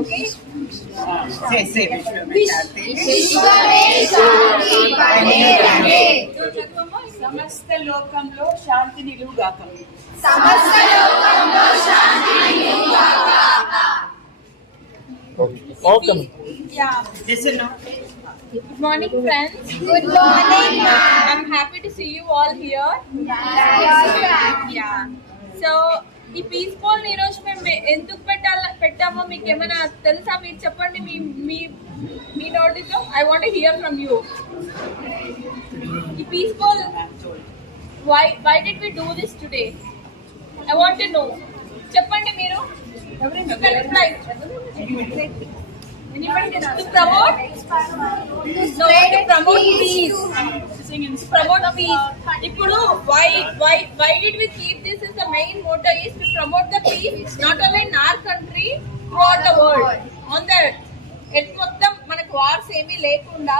Okay? से से विश्व में शांति సమస్త లోకంలో శాంతి నిలువుగాక okay Yeah. Listen now. Good morning, friends. Good morning, ma'am. I'm happy to see you all here. Yeah. So, ఈ పీస్ పోల్ ఈ రోజు మేము ఎందుకు పెట్టాల పెట్టామో మీకు ఏమైనా తెలుసా? మీరు చెప్పండి మీ మీ మీ నోటితో. I want hear from you ఈ peace pole why why did we do this today I want know చెప్పండి మీరు. ఇప్పుడు did we keep this as the main motto is to promote the peace not only in our country throughout the world. On the at మొత్తం మనకు wars ఏమీ లేకుండా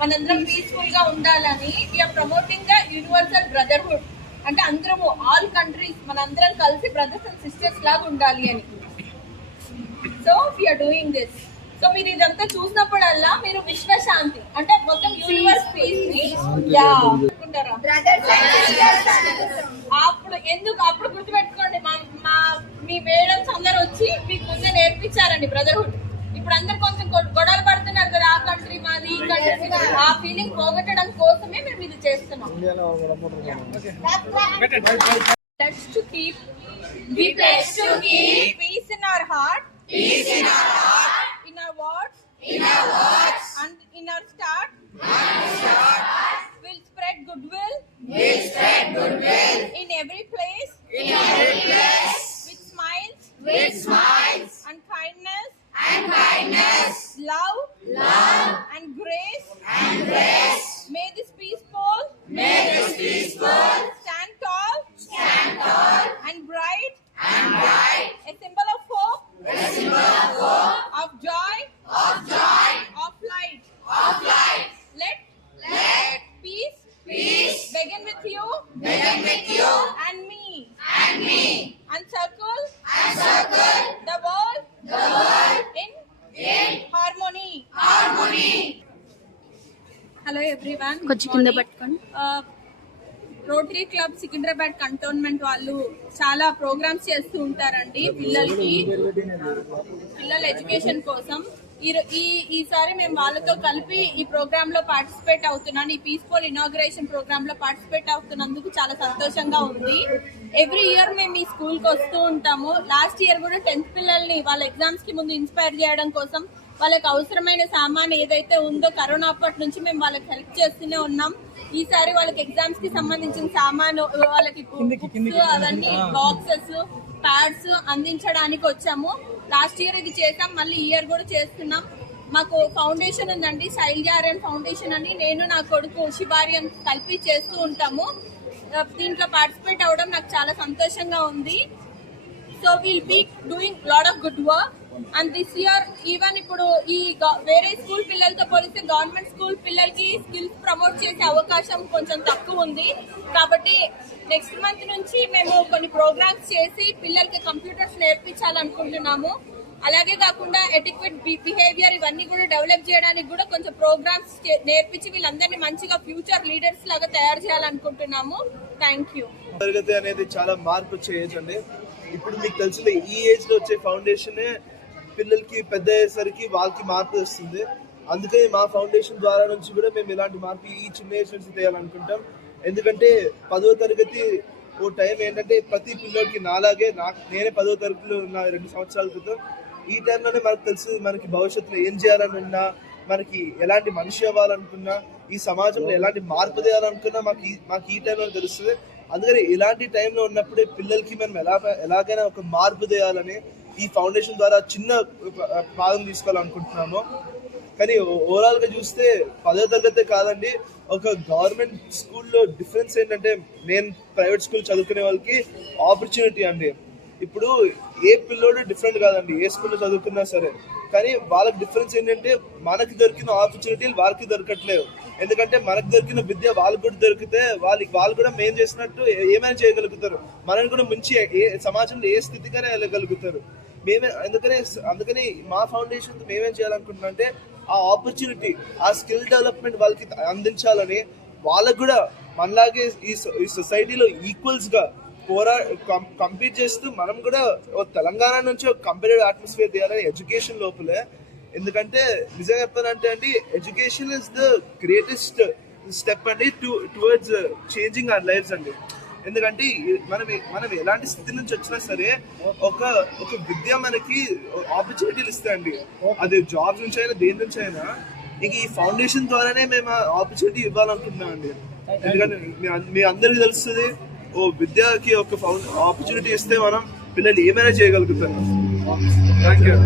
మనందరం పీస్ఫుల్గా ఉండాలని we are promoting the universal brotherhood అంటే అందరము all countries మనందరం కలిసి బ్రదర్స్ అండ్ సిస్టర్స్ లాగా ఉండాలి అని. So we are doing this so మీరు ఇదంతా చూసినప్పుడల్లా మీరు విశ్వశాంతి అంటే మొత్తం యూనివర్స్ పీస్ని యా అనుకుంటారా అప్పుడు ఎందుకు అప్పుడు గుర్తుపెట్టుకోండి మా మా మీ మేడమ్స్ అందరు వచ్చి మీకు ముందే నేర్పించారండి బ్రదర్హుడ్ ఇప్పుడు అందరు కొంచెం గొడవలు పడుతున్నారు కదా ఆ కంట్రీ మాది ఈ కంట్రీ ఆ ఫీలింగ్ పోగొట్టడం కోసమే మేము ఇది చేస్తున్నాం. Let's to keep we pledge to keep peace in our heart peace in our heart. in our words in our words. Will spread goodwill. In every place. In every place. With smiles. With smiles. And kindness. And kindness. Love. Love. And grace. And grace. May this peace pole may this peace కొంచెం కింద పట్టుకోండి rotary club Secunderabad cantonment వాళ్ళు చాలా programmes చేస్తూ ఉంటారండి పిల్లలకి. పిల్లల education కోసం. ఈ ఈసారి మేము వాళ్ళతో కలిపి ఈ ప్రోగ్రామ్లో పార్టిసిపేట్ అవుతున్నాను. ఈ పీస్ఫుల్ ఇనాగ్రేషన్ ప్రోగ్రామ్లో పార్టిసిపేట్ అవుతున్నందుకు చాలా సంతోషంగా ఉంది. ఎవ్రీ ఇయర్ మేము ఈ స్కూల్కి వస్తూ ఉంటాము. లాస్ట్ ఇయర్ కూడా టెన్త్ పిల్లల్ని వాళ్ళ ఎగ్జామ్స్కి ముందు ఇన్స్పైర్ చేయడం కోసం వాళ్ళకి అవసరమైన సామాన్ ఏదైతే ఉందో కరోనా అప్పటి నుంచి మేము వాళ్ళకి హెల్ప్ చేస్తూనే ఉన్నాం. ఈసారి వాళ్ళకి ఎగ్జామ్స్కి సంబంధించిన సామాను వాళ్ళకి బుక్స్ అవన్నీ బాక్సెస్ ప్యాడ్స్ అందించడానికి వచ్చాము. లాస్ట్ ఇయర్ ఇది చేసాం మళ్ళీ ఇయర్ కూడా చేస్తున్నాం. మాకు ఫౌండేషన్ ఉందండి శైలజారన్ ఫౌండేషన్ అని. నేను నా కొడుకు శివార్యం కలిపి చేస్తూ ఉంటాము. దీంట్లో పార్టిసిపేట్ అవ్వడం నాకు చాలా సంతోషంగా ఉంది. So will be doing lot of good work and this year even ఇప్పుడు ఈ గ- వేరే స్కూల్ పిల్లలతో పోలిస్తే గవర్నమెంట్ స్కూల్ పిల్లలకి స్కిల్స్ ప్రమోట్ చేసే అవకాశం కొంచెం తక్కువ ఉంది. కాబట్టి నెక్స్ట్ మంత్ నుంచి మేము కొన్ని ప్రోగ్రామ్స్ చేసి పిల్లలకి కంప్యూటర్స్ నేర్పించాలనుకుంటున్నాము. అలాగే కాకుండా ఎటిక్వెట్ బిహేవియర్ ఇవన్నీ కూడా డెవలప్ చేయడానికి కూడా కొంచెం ప్రోగ్రామ్స్ నేర్పించి వీళ్ళందరినీ మంచిగా ఫ్యూచర్ లీడర్స్ లాగా తయారు చేయాలనుకుంటున్నాము. థ్యాంక్ యూ తరగతి అనేది చాలా మార్పు వచ్చే ఏజ్ అండి ఇప్పుడు మీకు తెలిసిన ఈ ఏజ్లో వచ్చే ఫౌండేషన్ పిల్లలకి పెద్ద అయ్యేసరికి వాళ్ళకి మార్పు వస్తుంది. అందుకని మా ఫౌండేషన్ ద్వారా నుంచి కూడా మేము ఇలాంటి మార్పు ఈ చిన్న ఏజ్ నుంచి చేయాలనుకుంటాం. ఎందుకంటే పదో తరగతి ఓ టైం ఏంటంటే ప్రతి పిల్లోడికి నాలాగే నాకు నేనే పదో తరగతిలో ఉన్న రెండు సంవత్సరాల క్రితం. ఈ టైంలోనే మనకు తెలుసు మనకి భవిష్యత్తులో ఏం చేయాలనుకున్నా మనకి ఎలాంటి మనిషి అవ్వాలనుకున్నా ఈ సమాజంలో ఎలాంటి మార్పు తేయాలనుకున్నా మాకు ఈ- మాకు ఈ టైంలో తెలుస్తుంది. అందుకని ఇలాంటి టైంలో ఉన్నప్పుడే పిల్లలకి మనం ఎలా ఎలాగైనా ఒక మార్పు తేయాలని ఈ ఫౌండేషన్ ద్వారా చిన్న ప- భాగం తీసుకోవాలనుకుంటున్నాము. కానీ ఓవరాల్గా చూస్తే పదో తరగతే కాదండి ఒక గవర్నమెంట్ స్కూల్లో డిఫరెన్స్ ఏంటంటే నేను ప్రైవేట్ స్కూల్ చదువుకునే వాళ్ళకి ఆపర్చునిటీ అండి. ఇప్పుడు ఏ పిల్లోడు డిఫరెంట్ కాదండి ఏ స్కూల్లో చదువుకున్నా సరే. కానీ వాళ్ళకి డిఫరెన్స్ ఏంటంటే మనకి దొరికిన ఆపర్చునిటీలు వాళ్ళకి దొరకట్లేవు ఎందుకంటే మనకు దొరికిన విద్య వాళ్ళకు కూడా దొరికితే వాళ్ళకి వాళ్ళు కూడా మేం చేసినట్టు ఏమైనా చేయగలుగుతారు. మనల్ని కూడా మంచి ఏ సమాజంలో ఏ స్థితిగానే వెళ్ళగలుగుతారు. మేమే అందుకనే అందుకని మా ఫౌండేషన్ మేమేం చేయాలనుకుంటున్నాం అంటే ఆ ఆపర్చునిటీ ఆ స్కిల్ డెవలప్మెంట్ వాళ్ళకి అందించాలని వాళ్ళకు కూడా మనలాగే ఈ ఈ సొసైటీలో ఈక్వల్స్గా పోరా కంపీట్ చేస్తూ మనం కూడా ఓ తెలంగాణ నుంచి ఒక కంపెనీ అట్మాస్ఫియర్ తీయాలని ఎడ్యుకేషన్ లోపలే. ఎందుకంటే నిజంగా చెప్పాలంటే అండి education is the greatest step అండి to towards changing our lifes అండి. ఎందుకంటే మనం మనం ఎలాంటి స్థితి నుంచి వచ్చినా సరే ఒక ఒక విద్య మనకి ఆపర్చునిటీలు ఇస్తాయండి. అది జాబ్ నుంచి అయినా దేని నుంచి అయినా ఇంక ఈ ఫౌండేషన్ ద్వారానే మేము ఆపర్చునిటీ ఇవ్వాలనుకుంటున్నాం అండి. ఎందుకంటే మీ అందరికి అందరికీ తెలుస్తుంది ఓ విద్యకి ఒక ఆపర్చునిటీ ఇస్తే మనం పిల్లలు ఏమైనా చేయగలుగుతారు. Thank you